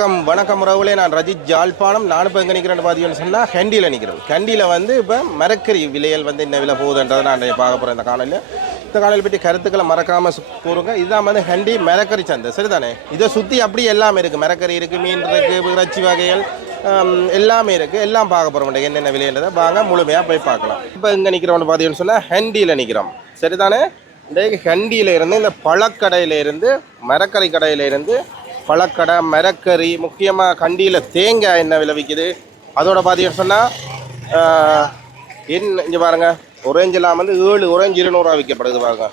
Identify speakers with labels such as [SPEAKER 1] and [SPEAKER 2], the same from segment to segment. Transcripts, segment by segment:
[SPEAKER 1] வணக்கம் வணக்கம் உறவுகளே. நான் ரஜித் ஜாழ்ப்பாணம். நான் இப்போ எங்கே நிற்கிறேன்னு பார்த்தீங்கன்னு சொன்னால் ஹண்டியில் நிற்கிறேன் ஹண்டியில் வந்து இப்போ மரக்கறி விலையல் வந்து என்ன விலை போகுதுன்றதை நான் பார்க்க போகிறேன் இந்த காலையில் இந்த காலையில் பற்றி கருத்துக்களை மறக்காமல் கூறுங்க. இதுதான் வந்து ஹண்டி மரக்கறி சந்தை. சரிதானே? இதை சுற்றி அப்படி எல்லாமே இருக்குது மரக்கறி இருக்குது மீன் இருக்குது இறைச்சி வகைகள் எல்லாமே இருக்குது எல்லாம் பார்க்க போகிறோம் என்னென்ன விலைன்றதை வாங்க முழுமையாக போய் பார்க்கலாம். இப்போ இங்கே நிற்கிறவன் பார்த்தீங்கன்னு சொன்னால் ஹண்டியில் நிற்கிறோம் சரிதானே? இன்றைக்கு ஹண்டியில் இருந்து இந்த பழக்கடையில இருந்து மரக்கறி கடையிலேருந்து பழக்கடை மரக்கறி முக்கியமாக கண்டியில் தேங்காய் என்ன விலை விற்கிது அதோட பார்த்தீங்கன்னு சொன்னால் என்ன இங்கே பாருங்கள் ஒரேஞ்செல்லாம் வந்து ஏழு ஒரேஞ்சு இருநூறுவா விற்கப்படுது பாருங்க.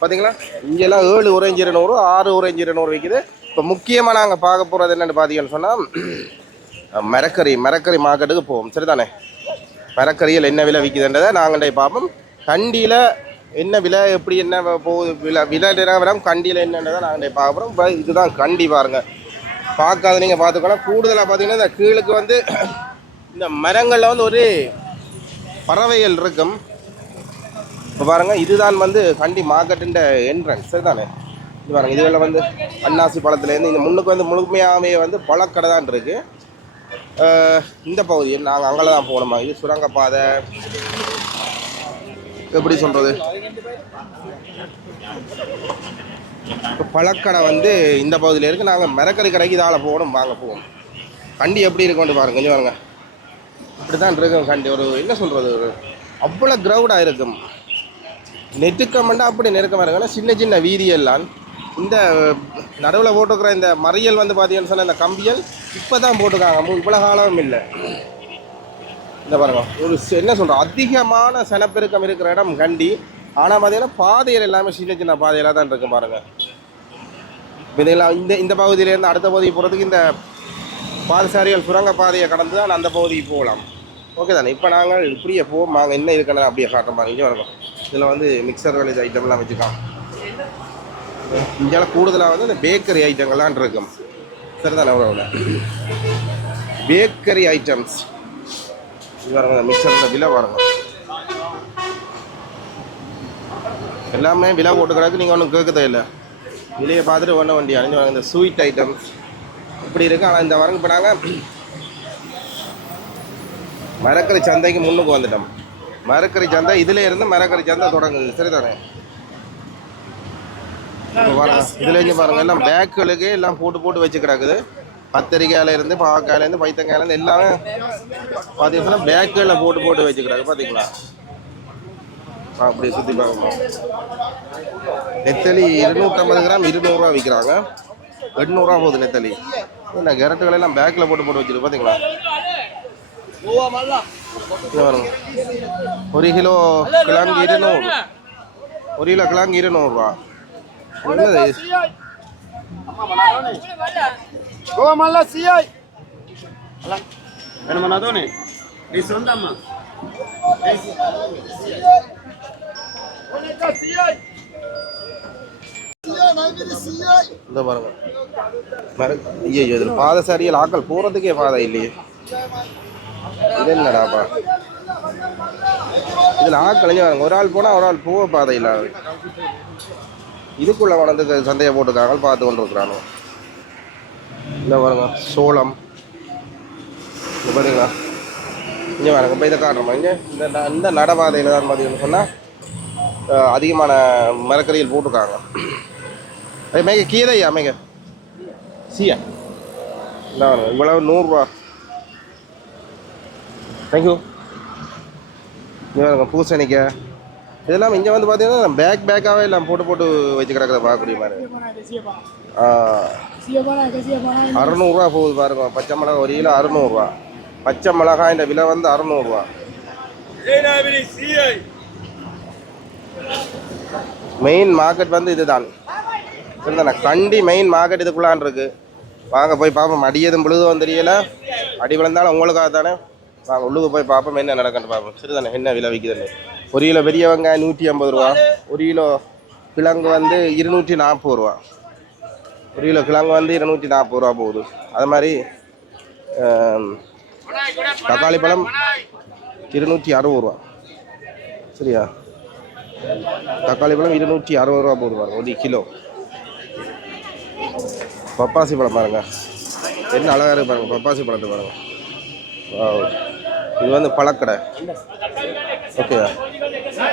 [SPEAKER 1] பார்த்தீங்களா இங்கெல்லாம் ஏழு ஒரேஞ்சு இருநூறு ஆறு ஒரேஞ்சு இருநூறு விற்கிது இப்போ முக்கியமாக நாங்கள் பார்க்க போகிறது என்னென்னு பார்த்தீங்கன்னு சொன்னால் மரக்கறி மரக்கறி மார்க்கெட்டுக்கு போவோம். சரிதானே? மரக்கறியில் என்ன விலை விற்கிதுன்றதை நாங்கள் பார்ப்போம். கண்டியில் என்ன விலை எப்படி என்ன போகுது விலை விலை நிலவரம் கண்டியில் என்னென்னதான் நாங்கள் பார்க்க போகிறோம் இப்போ இதுதான் கண்டி பாருங்கள் பார்க்காத நீங்கள் பார்த்துக்கலாம் கூடுதலாக பார்த்தீங்கன்னா இந்த கீழுக்கு வந்து இந்த மரங்களில் வந்து ஒரு பறவைகள் இருக்கும். இப்போ பாருங்கள் இதுதான் வந்து கண்டி மார்க்கெட்டுன்ற என்ட்ரன்ஸ் சரிதானே? இது பாருங்கள் இதுகளில் வந்து அன்னாசி பழத்துலேருந்து இந்த முன்னுக்கு வந்து முழுமையாகவே வந்து பழக்கடை தான் இருக்குது இந்த பகுதியில் நாங்கள் அங்கே தான் போகணுமா? இது சுரங்கப்பாதை. எப்படி சொல்கிறது பழக்கடை வந்து இந்த பகுதியில் இருக்குது நாங்கள் மரக்கறி கடைக்கு இதால் போகணும். வாங்க போவோம். கண்டி எப்படி இருக்கும்னு பாருங்க கொஞ்சம் பாருங்க. இப்படி தான் இருக்கும் கண்டி. ஒரு என்ன சொல்கிறது ஒரு அவ்வளோ க்ரௌடாக இருக்கும். நெருக்கமெண்டா அப்படி நெருக்கமாக இருக்கும். சின்ன சின்ன வீதியெல்லாம் இந்த நடுவில் போட்டுக்கிற இந்த மறியல் வந்து பார்த்தீங்கன்னு சொன்னால் இந்த கம்பியல் இப்போ தான் போட்டுருக்காங்க இவ்வளோ காலமும் இல்லை. இந்த பாருங்க. ஒரு என்ன சொல்கிறோம் அதிகமான சனப்பெருக்கம் இருக்கிற இடம் கண்டி. ஆனால் பார்த்தீங்கன்னா பாதைகள் எல்லாமே சின்ன சின்ன பாதையெல்லாம் தான் இருக்கும் பாருங்கள் இதெல்லாம் இந்த இந்த பகுதியிலேருந்து அடுத்த பகுதி போகிறதுக்கு இந்த பாதசாரிகள் சுரங்க பாதையை கடந்து தான் அந்த பகுதிக்கு போகலாம். ஓகே தானே? இப்போ நாங்கள் இப்படியே போவோம். நாங்கள் என்ன இருக்கணும் அப்படியே காட்டுறோம் மாதிரி இங்கே வரணும் இதில் வந்து மிக்சர்கள் இது ஐட்டம்லாம் வச்சுக்கலாம் இங்கே கூடுதலாக வந்து இந்த பேக்கரி ஐட்டங்கள்லாம் இருக்கும். சரிதானே உறவுல பேக்கரி ஐட்டம்ஸ் இது பாருங்க மிக்சரில் விலை வரணும் எல்லாமே விலை போட்டு கிடக்கு நீங்கள் ஒன்றும் கேட்க தேவையில்லை விலையை பார்த்துட்டு ஒன்றும் வண்டி அணிஞ்சு வாங்க இந்த ஸ்வீட் ஐட்டம்ஸ் இப்படி இருக்கு. ஆனால் இந்த வரங்க இப்போ நாங்கள் மரக்கறி சந்தைக்கு முன்னுக்கு வந்துட்டோம். மரக்கறி சந்தை இதில் இருந்து மரக்கறி சந்தை தொடங்குது. சரிதானே? தானே பாருங்க இருந்து பாருங்க எல்லாம் பேக்குகளுக்கு எல்லாம் போட்டு போட்டு வச்சு கிடக்குது. பத்திரிக்காயிலேருந்து இருந்து பாவக்காயில இருந்து எல்லாமே பார்த்தீங்கன்னா பேக்குகளில் போட்டு போட்டு வச்சு கிடக்கு. பார்த்தீங்களா அப்படியே அப்படி சுற்றி பார்க்கணும் நெத்தலி இருநூற்றம்பது கிராம் இருநூறுவா விற்கிறாங்க எட்நூறுவா போகுது நெத்தலி. இல்லை கேரட்டுகள் எல்லாம் பேக்கில் போட்டு போட்டு வச்சிருக்கு பார்த்தீங்களா ஒரு கிலோ கிழங்கு இருநூறு. ஒரு கிலோ கிழங்கு இருநூறுவா. என்னது
[SPEAKER 2] வேணுமா malah siai.
[SPEAKER 3] Ano
[SPEAKER 1] இந்த பாருங்க. ஐயோ இதில் பாதசாரியில் ஆக்கள் போகிறதுக்கே பாதை இல்லையே. இது என்னடாப்பா இதில் ஆக்கள் இங்க பாருங்க ஒரு ஆள் போனால் ஒரு ஆள் போக பாதை இல்லாது இதுக்குள்ளே வளர்ந்து சந்தையை போட்டுருக்காங்க பார்த்து கொண்டு இருக்கிறானோ? இந்த பாருங்க சோளம். இந்த பாருங்களா இங்கே பாருங்க இப்போ இதை காட்டுறோமா? இங்கே இந்த இந்த நடபாதையில் தான் பார்த்தீங்கன்னு சொன்னால் அதிகமான மரக்கறிகள் போட்டிருக்காங்க. அதே மேக கீரையா மேக. சியா. இந்தாங்க இவ்வளவு நூறுரூவா. தேங்க்யூ இங்கே பாருங்க பூசணிக்காய் இதெல்லாம் இங்கே வந்து பார்த்தீங்கன்னா பேக் பேக்காகவே எல்லாம் போட்டு போட்டு வச்சு கிடக்கிறத பார்க்கக்கூடிய மாதிரி. அறநூறுவா போகுது பாருங்க பச்சை மிளகா ஒரு கிலோ அறநூறுவா. பச்சை மிளகாய் இந்த விலை வந்து அறநூறுவா. மெயின் மார்க்கெட் வந்து இதுதான். சரிதானே கண்டி மெயின் மார்க்கெட் இதுக்குள்ளான் இருக்கு. வாங்க போய் பார்ப்போம். அடியதும் பொழுதும் தெரியல. அடி விழுந்தாலும் உங்களுக்காக தானே வாங்க உள்ளுக்கு போய் பார்ப்போம். என்ன நடக்குன்னு பார்ப்போம். சரிதானே என்ன விலை விற்குதுன்னு ஒரு கிலோ பெரிய வெங்காயம் நூற்றி ஐம்பது ரூபா. ஒரு கிலோ கிழங்கு வந்து இருநூற்றி நாற்பது ரூபா. ஒரு கிலோ கிழங்கு வந்து இருநூற்றி நாற்பது ரூபா போகுது. அது மாதிரி தக்காளி பழம் இருநூற்றி அறுபது ரூபா. சரியா? தக்காளி பழம் இருநூற்றி அறுபது ரூபா போகுது பாருங்க ஒரு கிலோ. பப்பாசி பழம் பாருங்க. என்ன அழகாக இருக்கு பாருங்க பப்பாசி பழத்தை பாருங்க. இது வந்து பழக்கடை. ஓகேவா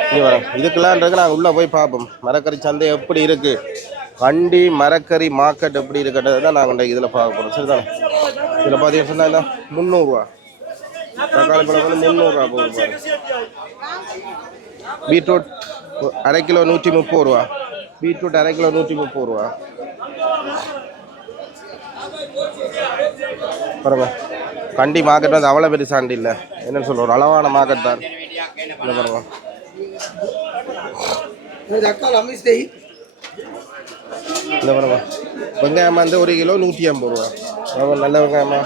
[SPEAKER 1] இங்கே வரோம் இதுக்கெல்லாம்ன்றது நாங்கள் உள்ளே போய் பார்ப்போம். மரக்கறி சந்தை எப்படி இருக்குது வண்டி மரக்கறி மார்க்கெட் எப்படி இருக்குன்றது தான் நாங்கள் இதில் பார்க்க போகிறோம் சரிதானே? இதில் பார்த்தீங்கன்னு சொன்னால் முந்நூறுரூவா தக்காளி பழம் வந்து முந்நூறுரூவா போகுது பீட்ரூட். அரை கிலோ நூற்றி முப்பது ரூபா. பீட்ரூட் அரை கிலோ நூற்றி முப்பது ரூபா. பாருங்க. கண்டி மார்க்கெட் வந்து அவ்வளோ பெருசாண்டி இல்லை. என்னன்னு சொல்ல ஒரு அளவான மார்க்கெட் தான். இல்லை பாருங்க. இல்லை பாருங்க. வெங்காயம் வந்து ஒரு கிலோ நூற்றி ஐம்பது ரூபா. நல்ல வெங்காயமா.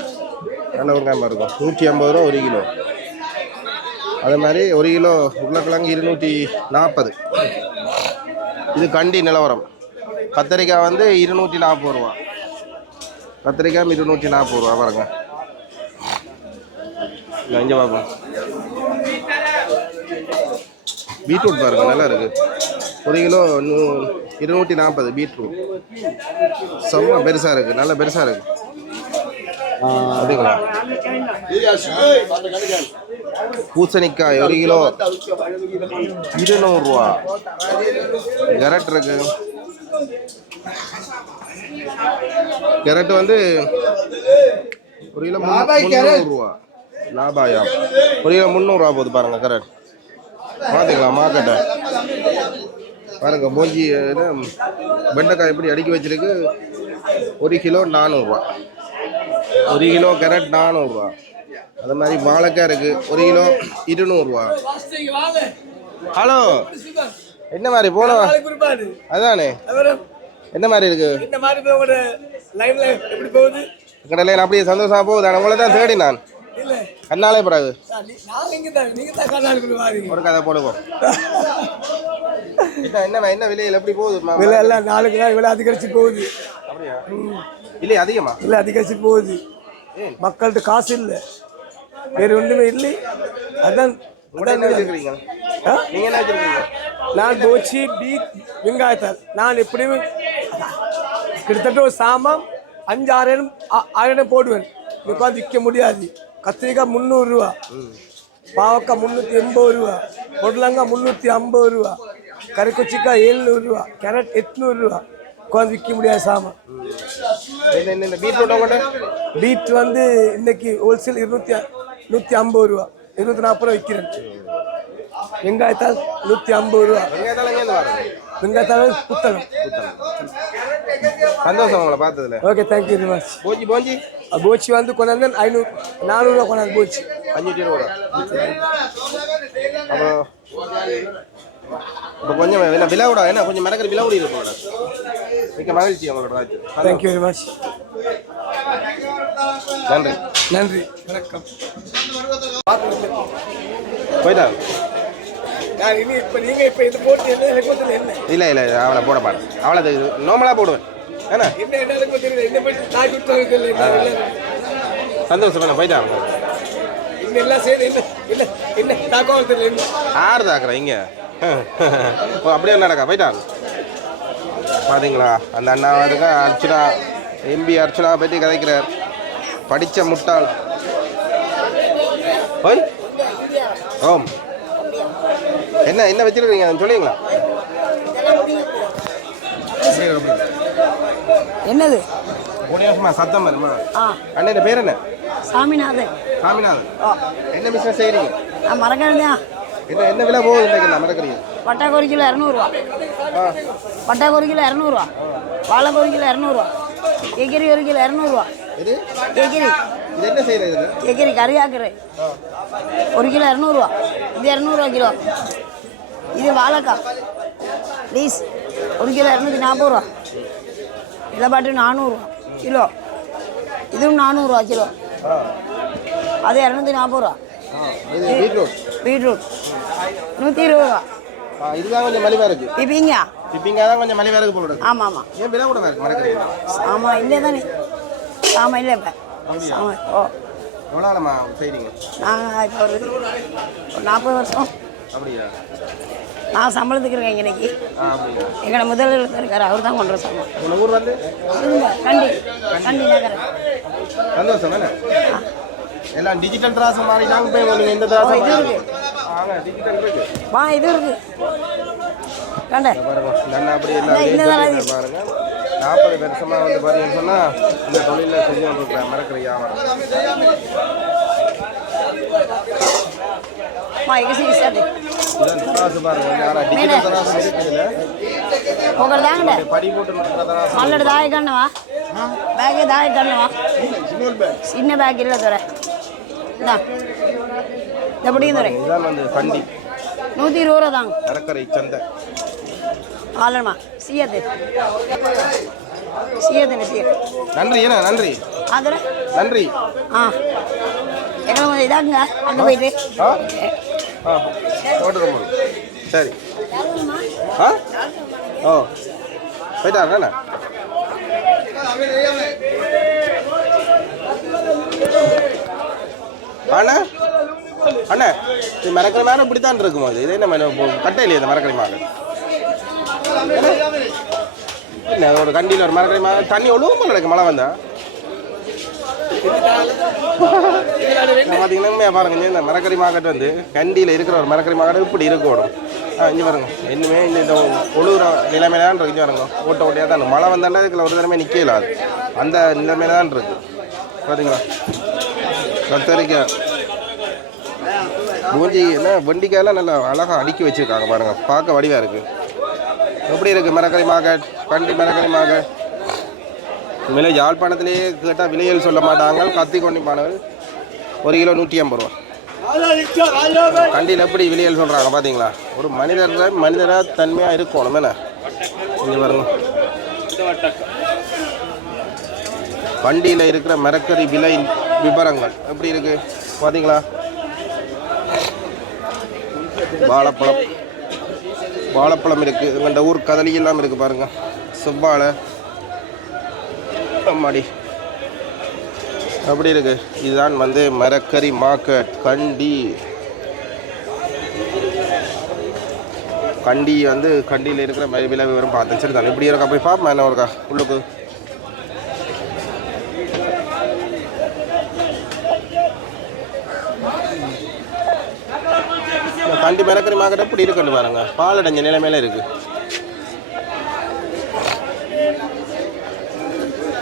[SPEAKER 1] நல்ல வெங்காயமா இருக்கும். நூற்றி ஐம்பது ரூபா ஒரு கிலோ. அதே மாதிரி ஒரு கிலோ உருளைக்கிழங்கு இருநூற்றி நாற்பது. இது கண்டி நிலவரம். கத்திரிக்காய் வந்து இருநூற்றி நாற்பது ரூபா. கத்திரிக்காய் இருநூற்றி நாற்பது ரூபா பாருங்க. இங்கே பார்ப்போம் பீட்ரூட் பாருங்க நல்லா இருக்கு. ஒரு கிலோ நூ இருநூற்றி நாற்பது பீட்ரூட். செம்ம பெருசாக இருக்குது நல்லா பெருசாக இருக்குது அதுங்களா பூசணிக்காய் ஒரு கிலோ இருநூறுவா கேரட் இருக்கு. கேரட் வந்து ஒரு கிலோ முந்நூறுரூவா லாபாயா ஒரு கிலோ முந்நூறுரூவா போகுது பாருங்க கேரட். பார்த்தீங்களா மார்க்கெட்டை பாருங்க மூஞ்சி வெண்டைக்காய் எப்படி அடுக்கி வச்சிருக்கு? ஒரு கிலோ நானூறுரூவா ஒரு கிலோ கேரட் நானூறுரூவா அது மாதிரி வாழைக்காய் இருக்கு. ஒரு கிலோ இருநூறுவா ஹலோ. என்ன மாதிரி போனோம் அதானே. என்ன மாதிரி இருக்கு?
[SPEAKER 4] இந்த மாதிரி உங்களோட எப்படி போகுது
[SPEAKER 1] அப்படியே சந்தோஷமா போகுது. உங்களை தான் தேடி நான்.
[SPEAKER 4] இல்ல
[SPEAKER 1] கண்ணாலே பிறகு ஒரு கதை போடுவோம். என்ன என்ன விலையில் எப்படி போகுது
[SPEAKER 4] விலை எல்லாம் நாளுக்கு நாள் விலை அதிகரிச்சு போகுது
[SPEAKER 1] அப்படியா இல்லை அதிகமா.
[SPEAKER 4] விலை அதிகரிச்சு போகுது மக்கள்கிட்ட காசு இல்லை. வேற ஒண்ணுமே இல்லை. அதான்
[SPEAKER 1] உங்களை என்ன வச்சிருக்கீங்க?
[SPEAKER 4] ஆ?
[SPEAKER 1] நீங்க என்ன வச்சிருக்கீங்க?
[SPEAKER 4] நான் தோச்சி பீட் வெங்காயத்தால். நான் எப்படியும் கிட்டத்தட்ட ஒரு சாமான் அஞ்சு ஆறாயிரம் ஆயிரம் போடுவேன். இப்போ விற்க முடியாது. கத்திரிக்காய் முந்நூறுரூவா பாவக்காய் முந்நூற்றி எண்பது ரூபா. பொடலங்காய் முந்நூற்றி ஐம்பது ரூபா. கறிக்குச்சிக்காய் எழுநூறுரூவா கேரட் எட்நூறுரூவா உட்காந்து விற்க முடியாது சாமான்.
[SPEAKER 1] பீட்ரூட்
[SPEAKER 4] பீட் வந்து இன்னைக்கு ஹோல்சேல் இருநூத்தி நூற்றி ஐம்பது ரூபா. இருநூத்தி நாற்பது ரூபா விற்கிறேன் வெங்காயத்தால் நூற்றி ஐம்பது ரூபா.
[SPEAKER 1] வெங்காயத்தால
[SPEAKER 4] புத்தகம்.
[SPEAKER 1] சந்தோஷம் உங்களை பார்த்ததுல.
[SPEAKER 4] Okay thank you very much
[SPEAKER 1] போஞ்சி போஞ்சி
[SPEAKER 4] போச்சி வந்து கொண்டாந்து ஐநூறு நானூறுரூவா கொண்டாந்து போச்சு.
[SPEAKER 1] அஞ்சூற்றி இருபது அப்புறம் இப்போ கொஞ்சம் என்ன விலை விட என்ன கொஞ்சம் மிளகரி விலை விட இருக்கும் மிக்க மகிழ்ச்சி வாழ்த்து.
[SPEAKER 4] தேங்க்யூ வெரி மச்
[SPEAKER 1] நன்றி.
[SPEAKER 4] நன்றி. வணக்கம்.
[SPEAKER 1] போயிட்டாங்க
[SPEAKER 4] நான் இனி இப்போ நீங்கள் இப்போ இந்த போட்டி என்ன? எனக்கு தெரியல என்ன?
[SPEAKER 1] இல்லை இல்லை அவளை போட மாட்டேன். அவளை நார்மலாக போடுவேன். ஏன்னா
[SPEAKER 4] என்ன என்ன எனக்கு தெரியல என்ன போய் நான் விட்டு தெரியல என்ன?
[SPEAKER 1] சந்தோஷம் வேணும் போயிட்டாங்க
[SPEAKER 4] இன்னும் எல்லாம் சேர்ந்து என்ன? என்ன என்ன தெரியல என்ன?
[SPEAKER 1] ஆறு தாக்குறேன் இங்கே? ஓ அப்படியே நடக்கா? போயிட்டாங்க பாத்தீங்களா? அந்த அண்ணா அர்ச்சனா எம்பி அர்ச்சனா பற்றி கதைக்கிறார். படித்த முட்டாள். ஓய். ஓம் என்ன என்ன வச்சிருக்கீங்க அதை சொல்லுங்களா
[SPEAKER 5] என்னது?
[SPEAKER 1] ஒரு சத்தம் வருமா? அண்ணன் பேர் என்ன?
[SPEAKER 5] சாமிநாதன்.
[SPEAKER 1] சாமிநாதன். என்ன பிஸ்னஸ் செய்கிறீங்க
[SPEAKER 5] நான் மறக்கிறதா
[SPEAKER 1] என்ன என்ன விலை போகுது இன்றைக்கு நான் மறக்கிறீங்க
[SPEAKER 5] பட்டாக்கு ஒரு கிலோ இரநூறுவா.
[SPEAKER 1] ஆ.
[SPEAKER 5] பட்டாக்கு ஒரு கிலோ இரநூறுவா. வாழைக்கு ஒரு கிலோ இரநூறுவா. எகிரி ஒரு கிலோ இரநூறுவா. எகிரி.
[SPEAKER 1] இது என்ன செய்கிறது இதில்
[SPEAKER 5] எகிரி கறியாக்குறேன் ஒரு கிலோ இரநூறுவா. இது இரநூறுவா கிலோ. இது வாழைக்காய். ப்ளீஸ் ஒரு கிலோ இரநூத்தி நாற்பது ரூபா. இதை பாட்டு நானூறுரூவா கிலோ. இதுவும் நானூறுரூவா கிலோ. அது இரநூத்தி நாற்பது ரூபா.
[SPEAKER 1] பீட்ரூட்.
[SPEAKER 5] பீட்ரூட். நூற்றி இருபது ரூபா.
[SPEAKER 1] இதுதான் கொஞ்சம் மலிவாக இருக்குது
[SPEAKER 5] பிப்பிங்க
[SPEAKER 1] டிப்பிங்காக தான் கொஞ்சம் மலிவாக இருக்கு போல
[SPEAKER 5] ஆமாம் ஆமாம்
[SPEAKER 1] ஏன் விலை கூட இருக்கு
[SPEAKER 5] ஆமாம் இல்லை தானே. ஆமாம் இல்லை இப்போ ஓ.
[SPEAKER 1] எவ்வளோ செய்கிறீங்க
[SPEAKER 5] நாங்கள் இப்போ ஒரு ஒரு நாற்பது வருஷம்.
[SPEAKER 1] அப்படியா?
[SPEAKER 5] நான் சம்பளத்துக்கு இருக்கேன் இன்னைக்கு. எங்களை முதல்வர் இருக்கார் அவர் தான் கொண்டு வர
[SPEAKER 1] ஊர் வந்து
[SPEAKER 5] கண்டி. கண்டி நகர்.
[SPEAKER 1] சந்தோஷம் எல்லாம் டிஜிட்டல் திராசம் மாறிட்டாங்க போய் இந்த திராசம்
[SPEAKER 5] இது இருக்கு. வா இது இருக்கு. கண்டே
[SPEAKER 1] நல்லா அப்படி எல்லாம் பாருங்க. நாற்பது வருஷமாக வந்து பார்த்தீங்கன்னு சொன்னால் இந்த தொழிலில் செஞ்சு கொடுக்குறேன் மறக்கிற வியாபாரம்
[SPEAKER 5] சின்ன பேக் இல்ல துறை. இந்த.
[SPEAKER 1] துறை. வந்து பண்டி
[SPEAKER 5] நூற்றி இருபது ரூபா தாங்க
[SPEAKER 1] மரக்கறி சந்தை.
[SPEAKER 5] ஆலமா சீயது சீயதுன்னு சீய
[SPEAKER 1] நன்றி ஏன்னா நன்றி?
[SPEAKER 5] ஆதர
[SPEAKER 1] நன்றி.
[SPEAKER 5] ஆ. எங்களை கொஞ்சம் இதாக்குங்க அங்கே போயிட்டு.
[SPEAKER 1] ஆ. ஆ. போட்டுருவோம் சரி. ஆ? ஓ. போயிட்டாருண்ணா அண்ணா அண்ணா இது மரக்கறி மேலே இப்படி தான் இருக்குமா இது? இது என்ன கட்டையிலே இந்த மரக்கறி மாடு என்ன ஒரு கண்டியில் ஒரு மரக்கறி மா தண்ணி ஒழுங்கும் நடக்கு மழை வந்தா? பார்த்தீங்கன்னா பாருங்க இந்த மரக்கறி மார்க்கெட் வந்து கண்டியில் இருக்கிற ஒரு மரக்கறி மார்க்கெட் இப்படி இருக்கணும். இங்கே பாருங்க இன்னுமே இந்த இந்த ஒழுகுற நிலைமையில தான் இருக்கு இங்க பாருங்க. ஓட்ட ஓட்டையாக தான் மழை வந்தாலும் இதுக்குள்ள ஒரு தினமே நிற்கல அது அந்த நிலைமையில தான் இருக்கு. பார்த்தீங்களா கத்தரிக்காய். பூஞ்சி என்ன வண்டிக்காயெல்லாம் நல்லா அழகாக அடுக்கி வச்சுருக்காங்க பாருங்கள் பார்க்க வடிவாக இருக்குது எப்படி இருக்குது மரக்கறி மார்க்கெட் பண்டி மரக்கறி மார்க்கெட். விலை யாழ்ப்பாணத்திலேயே கேட்டால் விலையில் சொல்ல மாட்டாங்க. கத்தி கொண்டிப்பானவர்கள் ஒரு கிலோ நூற்றி ஐம்பது ரூபா. கண்டியில் எப்படி விலையில் சொல்கிறாங்க பார்த்தீங்களா ஒரு மனிதர் மனிதராக தன்மையாக இருக்கணும். என்ன? இங்கே பாருங்க. வண்டியில் இருக்கிற மரக்கறி விலை விபரங்கள் எப்படி இருக்குது பார்த்தீங்களா வாழைப்பழம். வாழைப்பழம் இருக்குது இந்த ஊர் கதலி எல்லாம் இருக்கு பாருங்க. செவ்வாழை. அம்மாடி. அப்படி இருக்கு. இதுதான் வந்து மரக்கறி மார்க்கெட் கண்டி. கண்டி வந்து கண்டியில் இருக்கிற விலை விவரம் பார்த்தேன் சரி தான் இப்படி இருக்கா? போய் பார்ப்பேன் என்ன இருக்கா உள்ளுக்கு. வண்டி மிரக்கறி மரக்கறி மார்க்கெட் எப்படி இருக்குன்னு பாருங்க. பாலடைஞ்ச நிலைமையில இருக்கு.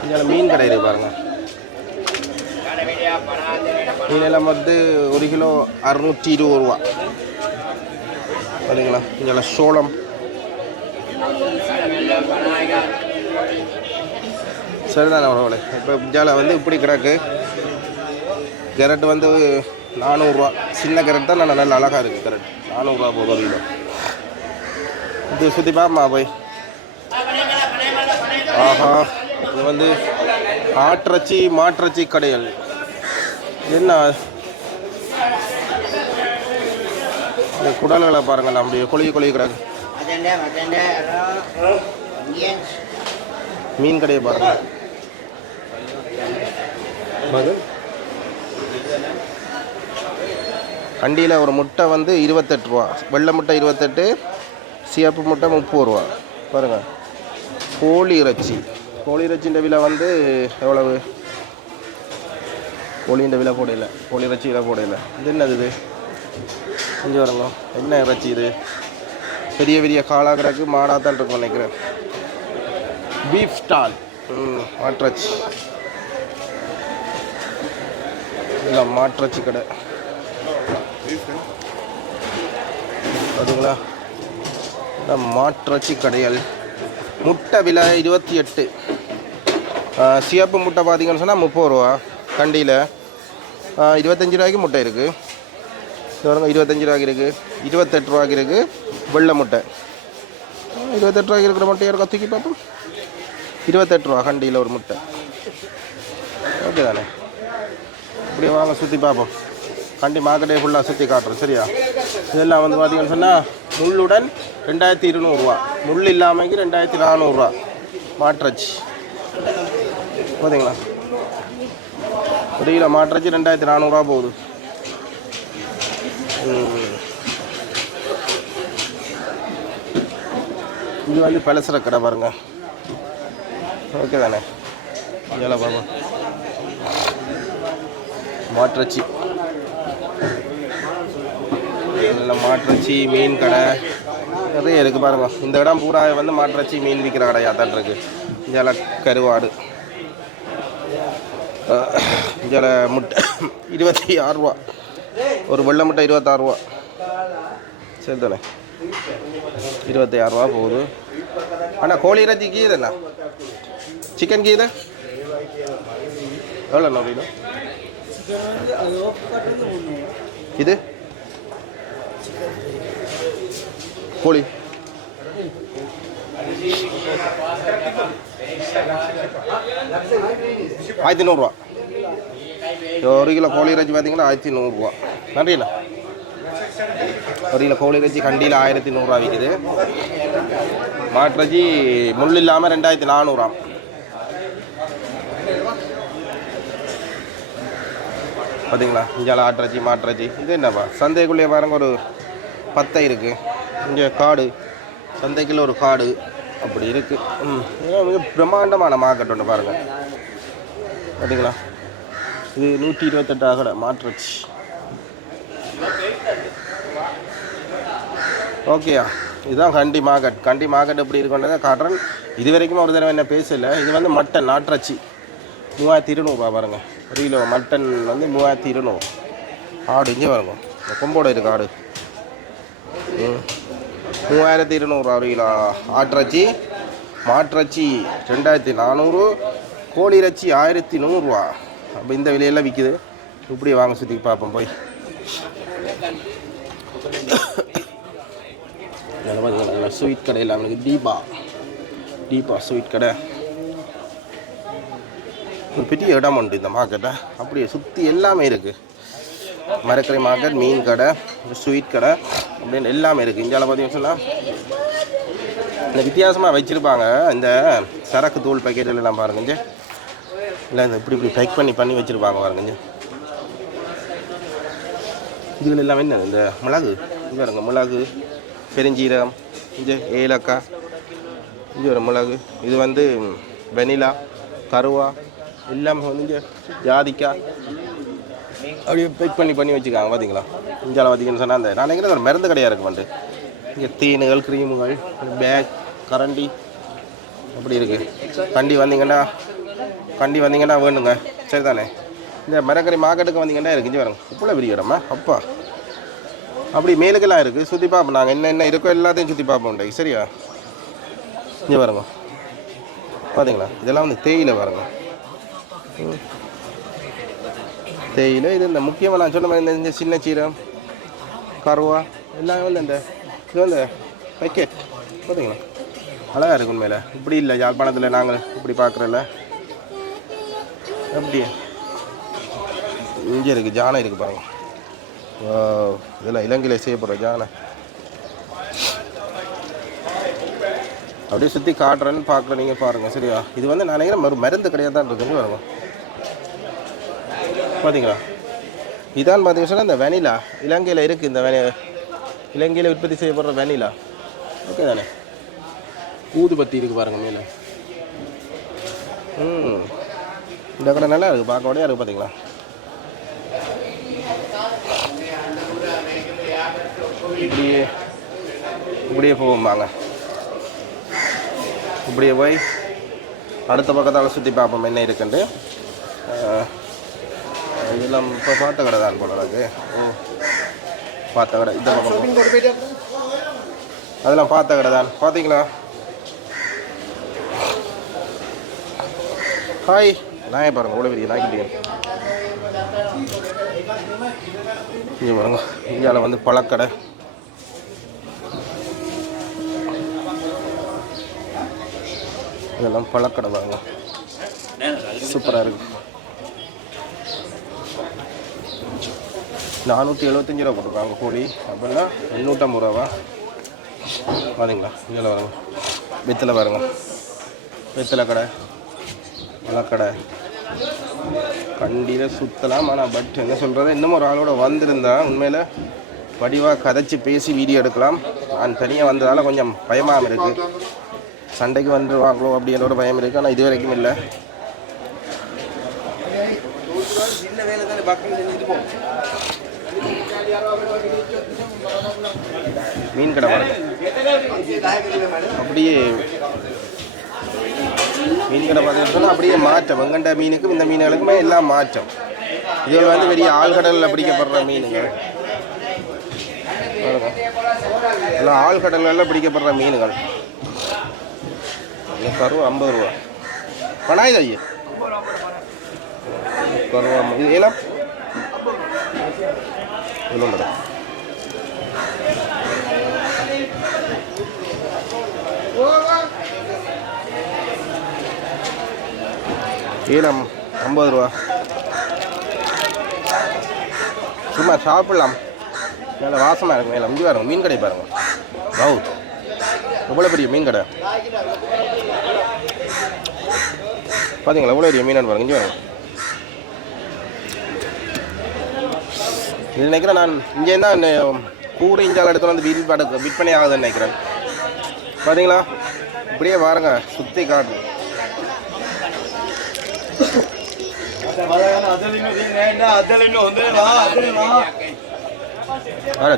[SPEAKER 1] இங்கே மீன் கடை இருக்கு பாருங்க. மீன் எல்லாம் வந்து ஒரு கிலோ அறுநூற்றி இருபது ரூபா. சரிங்களா இங்கே சோளம். சரிதானே உறவுகளே? இப்போ இந்தியாவில் வந்து இப்படி கிடக்கு. கேரட் வந்து நானூறுரூவா சின்ன கேரட் தான் நல்ல நல்ல அழகாக இருக்குது கேரட் நானூறுரூவா போதும் கிலோ இது சுற்றி பாப்பா போய் ஆஹா இது வந்து ஆட்டிறச்சி மாட்டிறச்சி கடைகள் என்ன இந்த குடல்களை பாருங்க நம்முடைய கொழுகி கொழுகி கிடக்கு மீன் கடையை பாருங்க கண்டியில் ஒரு முட்டை வந்து இருபத்தெட்டு ரூபா. வெள்ளை முட்டை இருபத்தெட்டு சிவப்பு முட்டை முப்பது ரூபா. பாருங்கள் கோழி இறைச்சி. கோழி இறைச்சின்ற விலை வந்து எவ்வளவு? கோழின்ற விலை போடையில கோழி இறைச்சி விலை போடையில இது என்னது இது? இங்கே வரங்க என்ன இறைச்சி இது? பெரிய பெரிய காளா கிடக்கு மாடாக தான் இருக்கும் நினைக்கிறேன். Beef stall. மாட்டிறச்சி. இல்லை மாட்டிறச்சி கடை. பார்த்தீங்களா இந்த மாட்டிறச்சி கடைகள் முட்டை விலை இருபத்தி எட்டு. சிவப்பு முட்டை பார்த்தீங்கன்னு சொன்னால் முப்பது ரூபா. கண்டியில். இருபத்தஞ்சி ரூபாய்க்கு முட்டை இருக்குது பாருங்க இருபத்தஞ்சி ரூபாய்க்கு இருக்குது இருபத்தெட்டு ரூபாய்க்கு இருக்குது வெள்ளை முட்டை. இருபத்தெட்டு ரூபாய்க்கு இருக்கிற முட்டையை இருக்கா தூக்கி பார்ப்போம். இருபத்தெட்டு ரூபா கண்டியில் ஒரு முட்டை. ஓகே தானே. இப்படியே வாங்க சுற்றி பார்ப்போம். கண்டி மார்க்கெட்டே ஃபுல்லாக சுற்றி காட்டுறோம் சரியா? இதெல்லாம் வந்து பார்த்தீங்கன்னு சொன்னால் முள்ளுடன் ரெண்டாயிரத்தி இருநூறுவா. முள் இல்லாமல் ரெண்டாயிரத்தி நானூறுரூவா மாற்றச்சு. பார்த்தீங்களா ஒரு கிலோ மாற்றச்சு ரெண்டாயிரத்தி நானூறுரூவா போகுது. ம். இது வந்து பலசர கடை பாருங்க. ஓகே தானே? இதில் பார்ப்போம் மாட்டிறச்சி எல்லாம் மாட்டிறச்சி மீன் கடை. நிறைய இருக்குது பாருங்கள் இந்த இடம் பூரா வந்து மாட்டிறச்சி மீன் விற்கிற கடையாக தான் இருக்கு. ஜல கருவாடு. ஜல முட்டை. இருபத்தி ஆறுரூவா ஒரு வெள்ளை முட்டை இருபத்தாறு ரூபா. சரி தானே. இருபத்தி ஆறு ரூபா போகுது. அண்ணா கோழி இறைச்சி கீது என்ன? சிக்கன் கீது எவ்வளோ நோக்கினா இது? கோழி. ஆயிரத்தி நூறுரூவா. ஒரு கிலோ கோழி இறைச்சி பார்த்தீங்கன்னா ஆயிரத்தி நூறுரூவா. நன்றிண்ணா. ஒரு கிலோ கோழி இறைச்சி கண்டியில் ஆயிரத்தி நூறுரூவா விற்குது மாட்டிறைச்சி முள் இல்லாமல் ரெண்டாயிரத்தி நானூறாம் பார்த்தீங்களா இஞ்சால ஆட்டுறச்சி மாட்டுறச்சி இது என்னப்பா? சந்தைக்குள்ளேயே பாருங்க ஒரு பத்தை இருக்குது இங்கே காடு. சந்தைக்குள்ள ஒரு காடு அப்படி இருக்குது ம். இதெல்லாம் மிக பிரம்மாண்டமான மார்க்கெட் ஒன்று பாருங்கள் பார்த்தீங்களா இது நூற்றி இருபத்தெட்டு ஆகலை மாட்டிறைச்சி ஓகேயா இதுதான் கண்டி மார்க்கெட் கண்டி மார்க்கெட் எப்படி இருக்குன்றதை காட்டுறேன். இது வரைக்கும் ஒரு தடவை என்ன பேசலை. இது வந்து மட்டன் நாட்டிறச்சி மூவாயிரத்தி இருநூறுபா பாருங்கள் ஒரு கிலோ மட்டன் வந்து மூவாயிரத்தி இருநூறு. ஆடு இங்கே பாருங்க. இந்த கொம்போட இருக்குது ஆடு. மூவாயிரத்தி இருநூறு ஒரு ஆட்டிறச்சி மாட்டிறச்சி ரெண்டாயிரத்தி நானூறு கோழி இறைச்சி ஆயிரத்தி நூறுரூவா அப்போ இந்த விலையெல்லாம் விற்கிது இப்படி வாங்க சுற்றி பார்ப்போம் போய். ஸ்வீட் கடை நல்லா ஸ்வீட் கடையில் அவனுக்கு தீபா. தீபா ஸ்வீட் கடை. ஒரு பெரிய இடம் உண்டு இந்த மார்க்கெட்டை அப்படியே சுற்றி எல்லாமே இருக்குது மரக்கறி மார்க்கெட் மீன் கடை ஸ்வீட் கடை அப்படின்னு எல்லாமே இருக்குது இந்தியாவில் பார்த்தீங்கன்னு சொன்னால் இந்த வித்தியாசமாக வச்சுருப்பாங்க. இந்த சரக்கு தூள் பேக்கெட்டுலாம் எல்லாம் பாருங்க இல்லை இந்த இப்படி இப்படி பேக் பண்ணி பண்ணி வச்சுருப்பாங்க பாருங்க இங்கே. இதுகள் எல்லாம் என்ன? இந்த மிளகு. இது பாருங்க மிளகு பெருஞ்சீரகம் இது ஏலக்காய் இது ஒரு மிளகு. இது வந்து வெனிலா கருவா எல்லாமே வந்து இங்கே ஜாதிக்காய் அப்படியே பேக் பண்ணி பண்ணி வச்சுக்காங்க பார்த்தீங்களா இந்தியாவில் பார்த்தீங்கன்னு சொன்னால் அந்த நான் நினைக்கிறேன் ஒரு மருந்து கடையாக இருக்கு வந்து இங்கே தீனுகள் க்ரீமுகள் பேக் கரண்டி அப்படி இருக்குது கண்டி வந்தீங்கன்னா கண்டி வந்தீங்கன்னா வேணுங்க. சரி தானே இந்த மரக்கறி மார்க்கெட்டுக்கு வந்தீங்கன்னா இருக்கு. இங்கே வரங்க இவ்வளோ பெரிய இடமா? அப்பா. அப்படி மேலுக்கெல்லாம் இருக்குது சுற்றி பார்ப்போம். நாங்கள் என்ன என்ன இருக்கோ எல்லாத்தையும் சுற்றி பார்ப்போம் இன்றைக்கு. சரியா? இங்கே பாருங்க. பார்த்தீங்களா இதெல்லாம் வந்து தேயிலை பாருங்க. ம். தேயிலை இது இந்த முக்கியமாக நான் சொன்ன மாதிரி இந்த- சின்ன சீரம் கருவா எல்லாமே வந்து இந்த இது வந்து பேக்கெட் பார்த்தீங்களா அழகாக இருக்கு உண்மையில் இப்படி இல்லை யாழ்ப்பாணத்தில் நாங்கள் இப்படி பார்க்குறல எப்படி இங்கே இருக்குது ஜானை இருக்குது பாருங்க இதெல்லாம் இலங்கையில் செய்யப்படுற ஜானை அப்படியே சுற்றி காட்டுறேன்னு பார்க்குறேன் நீங்கள் பாருங்கள் சரியா இது வந்து நான் நினைக்கிறேன் மரு மருந்து கிடையாது தான் இருக்குன்னு பாருங்க பார்த்தீங்களா இதான் பார்த்தீங்கன்னா சொன்னா இந்த வெனிலா இலங்கையில் இருக்குது இந்த வெனி இலங்கையில் உற்பத்தி செய்யப்படுற வெனிலா ஓகே தானே? ஊதுபத்தி இருக்குது பாருங்கள் மேலே. ம் இந்த கடை நல்லா இருக்குது பார்க்க உடையா இருக்குது பார்த்தீங்களா இப்படியே இப்படியே போவோம் வாங்க. இப்படியே போய் அடுத்த பக்கத்தால் சுற்றி பார்ப்போம் என்ன இருக்குன்ட்டு. இதெல்லாம் இப்போ பார்த்த கடை தான் போல அது ஓ பார்த்த கடை. இந்த பக்கம் அதெல்லாம் பார்த்த கடை தான். பார்த்தீங்களா ஹாய் நாயை பாருங்க இவ்வளோ பெரிய நாய்க்கிட்டீங்க இங்கே பாருங்க இந்தியாவில் வந்து பழக்கடை. இதெல்லாம் பழக்கடை பாருங்க. சூப்பராக இருக்குது நானூற்றி எழுபத்தஞ்சி ரூபா கொடுப்பாங்க கோழி அப்படின்னா எண்ணூற்றம்பது ரூபா பாருங்களா இதில் வருங்க வெத்தலை பாருங்க. வெத்தலை கடை. மலக்கடை கண்டியில் சுற்றலாம் ஆனால் பட் என்ன சொல்கிறது இன்னும் ஒரு ஆளோட வந்திருந்தா உண்மையில் வடிவாக கதைச்சி பேசி வீடியோ எடுக்கலாம். நான் தனியாக வந்ததால் கொஞ்சம் பயமாக இருக்குது சண்டைக்கு வந்துடுவாங்களோ அப்படின்ற ஒரு பயம் இருக்குது ஆனால் இது வரைக்கும் இல்லை சின்ன வேலை தானே? பக்கம் செஞ்சுட்டு போ. மீன் கடை அப்படியே மீன் கடை பார்த்தீங்கன்னா அப்படியே மாற்றம். வெங்கண்ட மீனுக்கும் இந்த மீன்களுக்குமே எல்லாம் மாற்றம். இதில் வந்து பெரிய ஆழ்கடலில் பிடிக்கப்படுற மீனுங்கள் எல்லாம் ஆழ்கடலில் பிடிக்கப்படுற மீன்கள். இந்த கருவா ஐம்பது ரூபா. பணாயுது ஐயா கருவா இது எல்லாம் இவ்வளோ ஈரம் ஐம்பது ரூபா. சும்மா சாப்பிடலாம். மேலே வாசமாக இருக்கும் மேலே அஞ்சு பாருங்க மீன் கடை பாருங்க. வவு. எவ்வளோ பெரிய மீன் கடை? பார்த்தீங்களா எவ்வளோ பெரிய மீன் பாருங்க இங்கே பாருங்க. இது நினைக்கிறேன் நான் இங்கே தான் கூடு இஞ்சால் இடத்துல வந்து விற்பனை விற்பனை ஆகுதுன்னு நினைக்கிறேன். பார்த்தீங்களா இப்படியே பாருங்க சுற்றி காட்டு.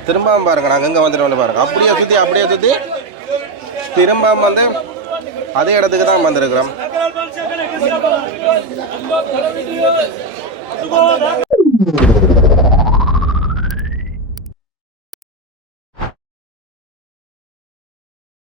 [SPEAKER 1] திரும்பாம பாருங்க நாங்கள் எங்கே வந்துட்டு பாருங்க. அப்படியே சுற்றி அப்படியே சுற்றி திரும்பாம வந்து அதே இடத்துக்கு தான் வந்திருக்கிறோம்.